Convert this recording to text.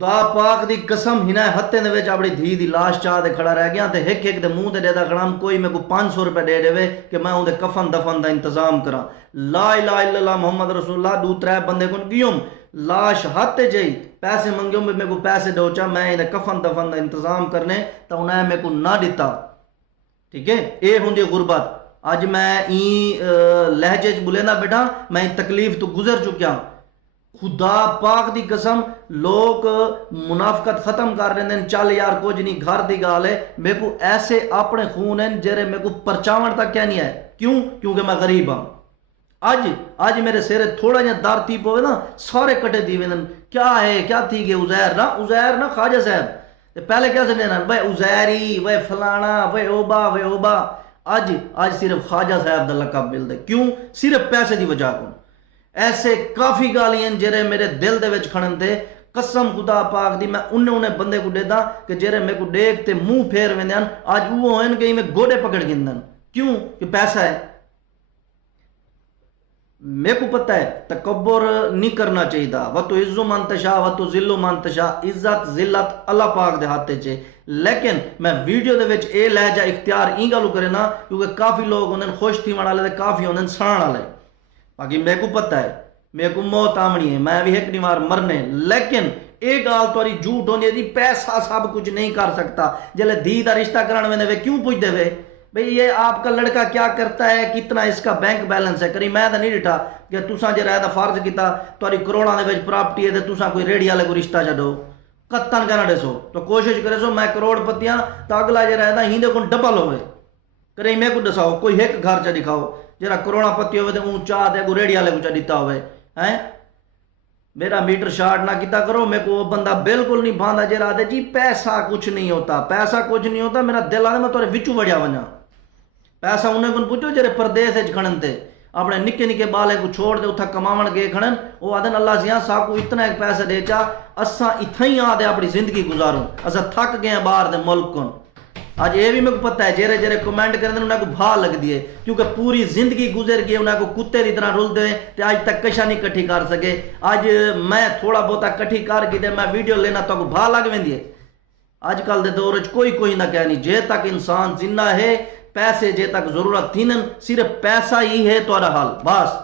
खुदा पाक दी कसम हिना हत्ते दे विच अपनी धी दी लाश चाह ते खड़ा रह गया ते हिक हिक दे मुंह ते देदा खड़ा कोई मेरे को 500 रुपए दे देवे कि मैं उहदे कफन दफन दा इंतजाम करा। ला इलाहा इल्लल्लाह मोहम्मद रसूलुल्लाह दू त्रै बंदे कोन गियोम लाश हत्ते जई पैसे मंगियो मेरे को पैसे दो चा मैं इन्हें कफन दफन का इंतजाम करने तो उन्हें मेरे को ना दिता। ठीक है, ये होंगी गुरबत। अज मैं लहजे च बोले ना बेटा मैं तकलीफ तो गुजर चुकिया। खुदा पाक दी कसम लोग मुनाफकत खत्म कर रहे हैं, चल यार कुछ नहीं घर की गाल है। मेरे को ऐसे अपने खून हैं जेरे मेरे को परचावन तक क्या नहीं है। क्यों? क्योंकि मैं गरीब हाँ। आज मेरे सिर थोड़ा जहा दर थी पवे ना सारे कटे दीवे क्या है क्या थी गए उजैर ना ख्वाजा साहब पहले क्या समझे ना वह उजैरी वह फलाना वह ओबा आज सिर्फ ख्वाजा साहब का लकब मिलता। क्यों? सिर्फ पैसे की वजह को। ऐसे काफी गालियां जेरे मेरे दिल दे विच खड़न थे कसम खुदा पाक दी मैं उन्हें बंदे को देदा कि जेरे मेरे को देख ते मुंह फेर वेंदे आज वो होन कि मैं गोडे पकड़ गिंदन। क्यों? कि पैसा है। मेरे को पता है तकब्बुर नहीं करना चाहिए। वह तो इज्जो मंतशा वह तो जिल्लो मंतशा इज्जत जिल्लत अल्लाह पाक दे हाथे च। लेकिन मैं वीडियो दे विच ए लहजा इख्तियार ई गल करे ना क्योंकि काफी लोग होंगे खुश थी वाले ते काफी होंगे सड़न वाले। बाकी मेरे को पता है मेरे को मौत आमनी है मैं भी एक बार मरने। लेकिन ये गाल तुरी झूठ होनी जी पैसा सब कुछ नहीं कर सकता। जल्द धी का रिश्ता कराने वे क्यों पूछते वे भाई ये आपका लड़का क्या करता है कितना इसका बैंक बैलेंस है। करी मैं तो नहीं डिठा कि तुसा जे रहता फर्ज किया तुरी करोड़ों के प्रॉपर्टी है तो तुसा कोई रेड़ी वाले को रिश्ता छो कत्तन कहना दसो तो कोशिश करे सो मैं करोड़पति हाँ तो अगला जे रहता हिंदे को डबल हो करी मेरे को दसाओ कोई एक घर च दिखाओ जरा करोड़पति हो तो चाह दे रेड़ी वाले को दिता हो है। मेरा मीटर शार्ट ना किया करो। मेरे को बंदा बिल्कुल नहीं भांदा जरा आदे जी पैसा कुछ नहीं होता पैसा कुछ नहीं होता। मेरा दिल आदे मैं तुरे विचू वड़िया वना। पैसा उन्हें को पूछो जेरे परदेस खड़न ते अपने निके निके बाले को छोड़ दे उथा कमावन गए खड़न वो आदन अल्लाह सिया साहब को इतना एक पैसा दे चा असा इतना ही आदे अपनी जिंदगी गुजारूं असा थक गए बाहर दे मुल्क को। आज ये भी मेरे को पता है जेरे जेरे कमेंट करते उन्हें को भा लगती है क्योंकि पूरी जिंदगी गुजर गई उन्हें को कुत्ते की तरह रुलते हैं तो आज तक कशा नहीं कट्ठी कर सके। आज मैं थोड़ा बहुत कट्ठी कर की मैं वीडियो लेना तो भा लग वेंदी है। अजकल के दौर कोई ना कह नहीं जे तक इंसान जिंदा है पैसे जे तक जरूरत थी न सिर्फ पैसा ही है तो हल बस।